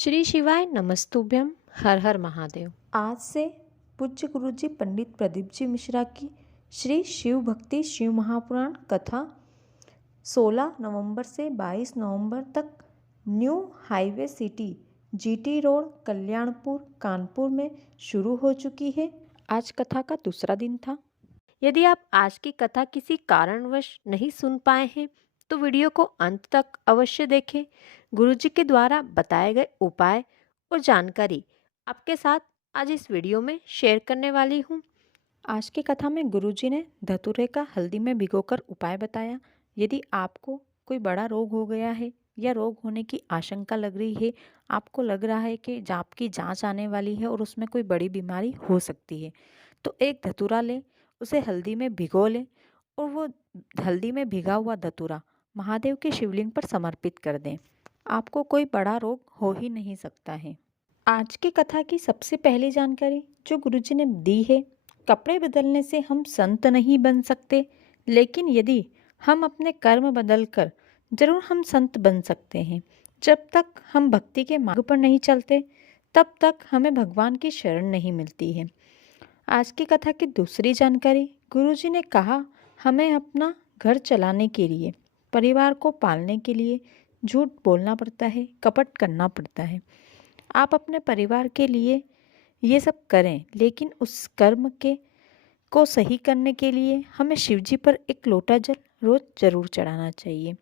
श्री शिवाय नमस्तुभ्यम। हर हर महादेव। आज से पूज्य गुरुजी पंडित प्रदीप जी मिश्रा की श्री शिव भक्ति शिव महापुराण कथा 16 नवंबर से 22 नवंबर तक new highway city GT road Kalyanpur Kanpur में शुरू हो चुकी है। आज कथा का दूसरा दिन था। यदि आप आज की कथा किसी कारणवश नहीं सुन पाए हैं तो वीडियो को अंत तक अवश्य देखें। गुरुजी के द्वारा बताए गए उपाय और जानकारी आपके साथ आज इस वीडियो में शेयर करने वाली हूँ। आज की कथा में गुरुजी ने धतूरे का हल्दी में भिगोकर उपाय बताया। यदि आपको कोई बड़ा रोग हो गया है या रोग होने की आशंका लग रही है, आपको लग रहा है कि आपकी जांच आने वाली है और उसमें कोई बड़ी बीमारी हो सकती है, तो एक धतूरा लें, उसे हल्दी में भिगो लें और वो हल्दी में भिगा हुआ धतूरा महादेव के शिवलिंग पर समर्पित कर दें। आपको कोई बड़ा रोग हो ही नहीं सकता है। आज की कथा की सबसे पहली जानकारी जो गुरुजी ने दी है, कपड़े बदलने से हम संत नहीं बन सकते, लेकिन यदि हम अपने कर्म बदलकर जरूर हम संत बन सकते हैं। जब तक हम भक्ति के मार्ग पर नहीं चलते तब तक हमें भगवान की शरण नहीं मिलती है। आज की कथा की दूसरी जानकारी, गुरुजी ने कहा हमें अपना घर चलाने के लिए, परिवार को पालने के लिए झूठ बोलना पड़ता है, कपट करना पड़ता है। आप अपने परिवार के लिए ये सब करें, लेकिन उस कर्म को सही करने के लिए हमें शिवजी पर एक लोटा जल रोज जरूर चढ़ाना चाहिए।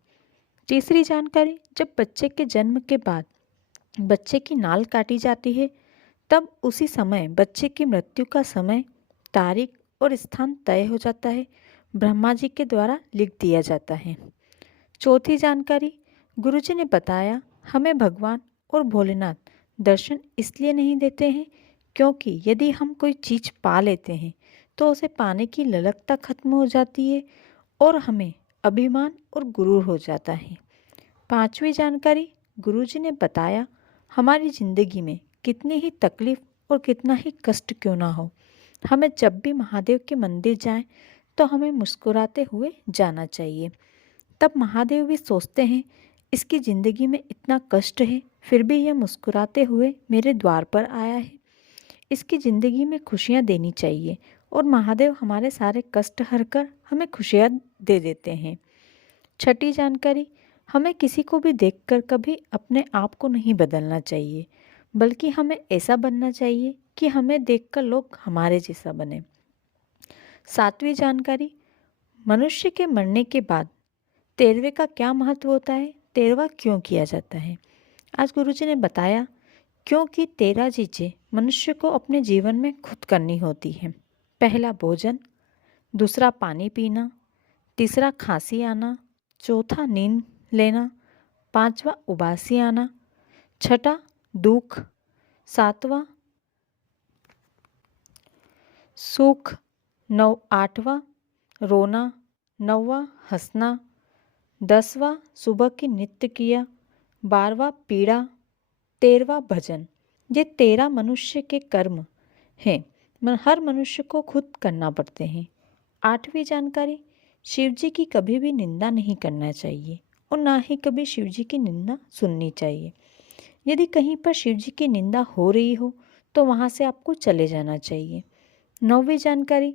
तीसरी जानकारी, जब बच्चे के जन्म के बाद बच्चे की नाल काटी जाती है तब उसी समय बच्चे की मृत्यु का समय, तारीख और स्थान तय हो जाता है, ब्रह्मा जी के द्वारा लिख दिया जाता है। चौथी जानकारी, गुरुजी ने बताया हमें भगवान और भोलेनाथ दर्शन इसलिए नहीं देते हैं क्योंकि यदि हम कोई चीज़ पा लेते हैं तो उसे पाने की ललकता खत्म हो जाती है और हमें अभिमान और गुरूर हो जाता है। पांचवी जानकारी, गुरुजी ने बताया हमारी ज़िंदगी में कितनी ही तकलीफ और कितना ही कष्ट क्यों ना हो, हमें जब भी महादेव के मंदिर जाएं तो हमें मुस्कुराते हुए जाना चाहिए। तब महादेव भी सोचते हैं इसकी ज़िंदगी में इतना कष्ट है फिर भी यह मुस्कुराते हुए मेरे द्वार पर आया है, इसकी ज़िंदगी में खुशियाँ देनी चाहिए और महादेव हमारे सारे कष्ट हर कर हमें खुशियाँ दे देते हैं। छठी जानकारी, हमें किसी को भी देखकर कभी अपने आप को नहीं बदलना चाहिए, बल्कि हमें ऐसा बनना चाहिए कि हमें देखकर लोग हमारे जैसा बने। सातवीं जानकारी, मनुष्य के मरने के बाद 13वें का क्या महत्व होता है, 13वां क्यों किया जाता है। आज गुरुजी ने बताया क्योंकि 13 चीज़ें मनुष्य को अपने जीवन में खुद करनी होती हैं। पहला भोजन, दूसरा पानी पीना, तीसरा खांसी आना, चौथा नींद लेना, पांचवा उबासी आना, छठा दुख, सातवां सुख, आठवां रोना, नौवां हंसना, 10वां सुबह की नित्य क्रिया, 12वां पीड़ा, 13वां भजन। ये 13 मनुष्य के कर्म हैं, हर मनुष्य को खुद करना पड़ते हैं। 8वीं जानकारी, शिवजी की कभी भी निंदा नहीं करना चाहिए और ना ही कभी शिवजी की निंदा सुननी चाहिए। यदि कहीं पर शिवजी की निंदा हो रही हो तो वहाँ से आपको चले जाना चाहिए। 9वीं जानकारी,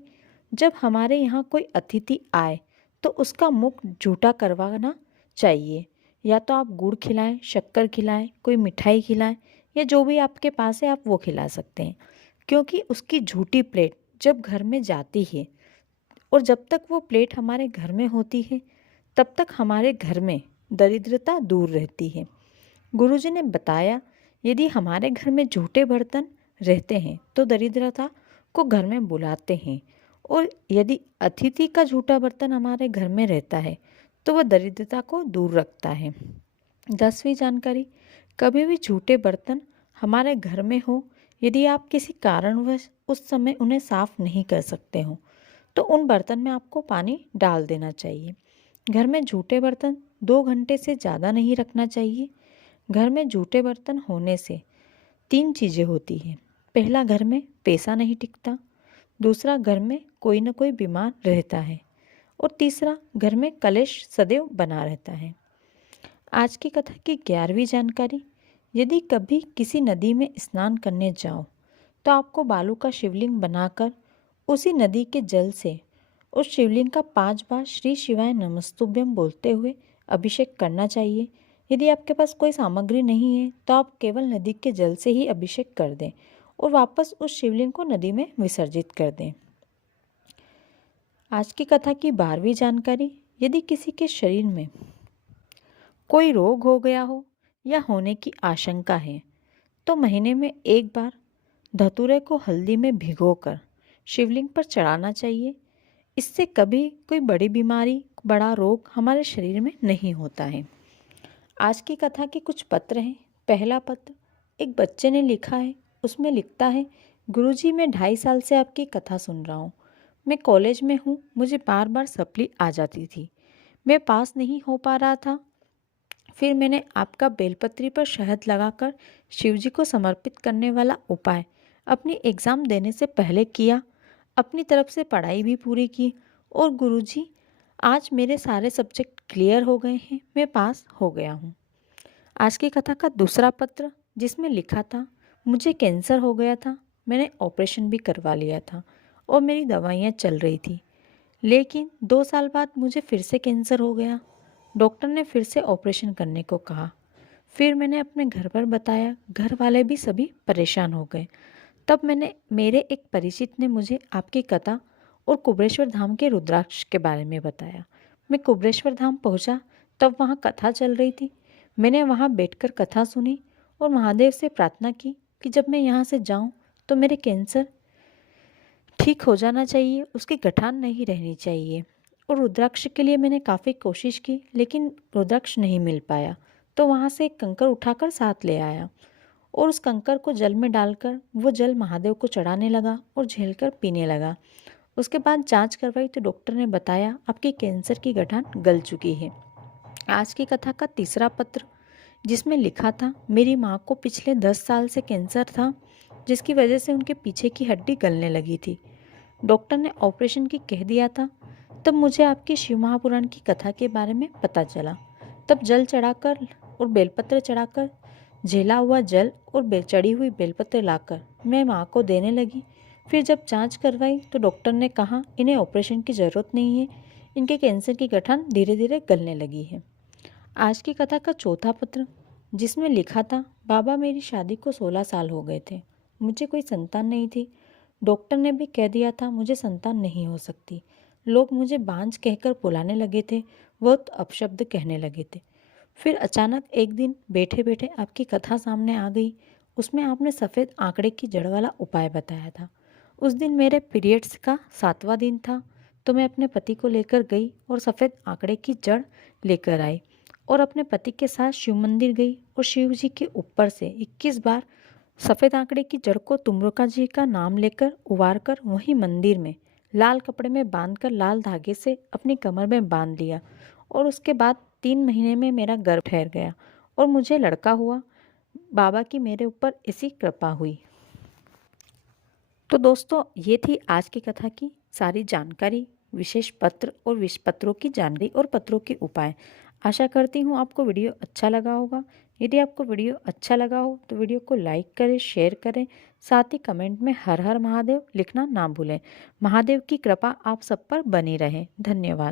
जब हमारे यहाँ कोई अतिथि आए तो उसका मुख झूठा करवाना चाहिए। या तो आप गुड़ खिलाएं, शक्कर खिलाएं, कोई मिठाई खिलाएं या जो भी आपके पास है आप वो खिला सकते हैं, क्योंकि उसकी झूठी प्लेट जब घर में जाती है और जब तक वो प्लेट हमारे घर में होती है तब तक हमारे घर में दरिद्रता दूर रहती है। गुरुजी ने बताया यदि हमारे घर में झूठे बर्तन रहते हैं तो दरिद्रता को घर में बुलाते हैं, और यदि अतिथि का झूठा बर्तन हमारे घर में रहता है तो वह दरिद्रता को दूर रखता है। 10वीं जानकारी, कभी भी झूठे बर्तन हमारे घर में हो, यदि आप किसी कारणवश उस समय उन्हें साफ नहीं कर सकते हो तो उन बर्तन में आपको पानी डाल देना चाहिए। घर में झूठे बर्तन 2 घंटे से ज़्यादा नहीं रखना चाहिए। घर में झूठे बर्तन होने से 3 चीज़ें होती हैं। पहला, घर में पैसा नहीं टिकता, दूसरा, घर में कोई न कोई बीमार रहता है, और तीसरा, घर में कलेश सदैव बना रहता है। आज की कथा की 11वीं जानकारी, यदि कभी किसी नदी में स्नान करने जाओ तो आपको बालू का शिवलिंग बनाकर उसी नदी के जल से उस शिवलिंग का 5 बार श्री शिवाय नमस्तुभ्यम बोलते हुए अभिषेक करना चाहिए। यदि आपके पास कोई सामग्री नहीं है तो आप केवल नदी के जल से ही अभिषेक कर दें और वापस उस शिवलिंग को नदी में विसर्जित कर दें। आज की कथा की 12वीं जानकारी। यदि किसी के शरीर में कोई रोग हो गया हो या होने की आशंका है तो महीने में एक बार धतूरे को हल्दी में भिगोकर शिवलिंग पर चढ़ाना चाहिए। इससे कभी कोई बड़ी बीमारी, बड़ा रोग हमारे शरीर में नहीं होता है। आज की कथा के कुछ पत्र हैं। पहला पत्र एक बच्चे ने लिखा है। उसमें लिखता है, गुरुजी मैं 2.5 साल से आपकी कथा सुन रहा हूँ। मैं कॉलेज में हूँ, मुझे बार बार सप्ली आ जाती थी, मैं पास नहीं हो पा रहा था। फिर मैंने आपका बेलपत्री पर शहद लगाकर शिवजी को समर्पित करने वाला उपाय अपनी एग्ज़ाम देने से पहले किया। अपनी तरफ से पढ़ाई भी पूरी की और गुरुजी आज मेरे सारे सब्जेक्ट क्लियर हो गए हैं, मैं पास हो गया हूँ। आज की कथा का दूसरा पत्र जिसमें लिखा था, मुझे कैंसर हो गया था, मैंने ऑपरेशन भी करवा लिया था और मेरी दवाइयाँ चल रही थी, लेकिन 2 साल बाद मुझे फिर से कैंसर हो गया। डॉक्टर ने फिर से ऑपरेशन करने को कहा। फिर मैंने अपने घर पर बताया, घर वाले भी सभी परेशान हो गए। तब मेरे एक परिचित ने मुझे आपकी कथा और कुबेरेश्वर धाम के रुद्राक्ष के बारे में बताया। मैं कुबेरेश्वर धाम पहुंचा, तब वहां कथा चल रही थी। मैंने वहां बैठकर कथा सुनी और महादेव से प्रार्थना की कि जब मैं यहाँ से जाऊं तो मेरे कैंसर ठीक हो जाना चाहिए, उसकी गठान नहीं रहनी चाहिए। और रुद्राक्ष के लिए मैंने काफ़ी कोशिश की, लेकिन रुद्राक्ष नहीं मिल पाया। तो वहाँ से एक कंकर उठाकर साथ ले आया और उस कंकर को जल में डालकर वो जल महादेव को चढ़ाने लगा और झेलकर पीने लगा। उसके बाद जांच करवाई तो डॉक्टर ने बताया आपकी कैंसर की गठान गल चुकी है। आज की कथा का तीसरा पत्र जिसमें लिखा था, मेरी माँ को पिछले 10 साल से कैंसर था, जिसकी वजह से उनके पीछे की हड्डी गलने लगी थी। डॉक्टर ने ऑपरेशन की कह दिया था। तब मुझे आपकी शिव महापुराण की कथा के बारे में पता चला। तब जल चढ़ाकर और बेलपत्र चढ़ाकर, झेला हुआ जल और चढ़ी हुई बेलपत्र लाकर मैं माँ को देने लगी। फिर जब जांच करवाई तो डॉक्टर ने कहा इन्हें ऑपरेशन की ज़रूरत नहीं है, इनके कैंसर की गठान धीरे धीरे गलने लगी है। आज की कथा का चौथा पत्र जिसमें लिखा था, बाबा मेरी शादी को 16 साल हो गए थे, मुझे कोई संतान नहीं थी। डॉक्टर ने भी कह दिया था मुझे संतान नहीं हो सकती। लोग मुझे बांझ कहकर बुलाने लगे थे, बहुत अपशब्द कहने लगे थे। फिर अचानक एक दिन बैठे बैठे आपकी कथा सामने आ गई। उसमें आपने सफ़ेद आंकड़े की जड़ वाला उपाय बताया था। उस दिन मेरे पीरियड्स का 7वां दिन था, तो मैं अपने पति को लेकर गई और सफ़ेद आंकड़े की जड़ लेकर आई और अपने पति के साथ शिव मंदिर गई और शिव जी के ऊपर से 21 बार सफ़ेद आंकड़े की जड़ को तुमरुका जी का नाम लेकर उबार कर वहीं मंदिर में लाल कपड़े में बांधकर लाल धागे से अपनी कमर में बांध लिया और उसके बाद 3 महीने में मेरा गर्भ ठहर गया और मुझे लड़का हुआ। बाबा की मेरे ऊपर ऐसी कृपा हुई। तो दोस्तों, ये थी आज की कथा की सारी जानकारी, विशेष पत्र और पत्रों की जानकारी और पत्रों के उपाय। आशा करती हूँ आपको वीडियो अच्छा लगा होगा। यदि आपको वीडियो अच्छा लगा हो तो वीडियो को लाइक करें, शेयर करें, साथ ही कमेंट में हर हर महादेव लिखना ना भूलें। महादेव की कृपा आप सब पर बनी रहे। धन्यवाद।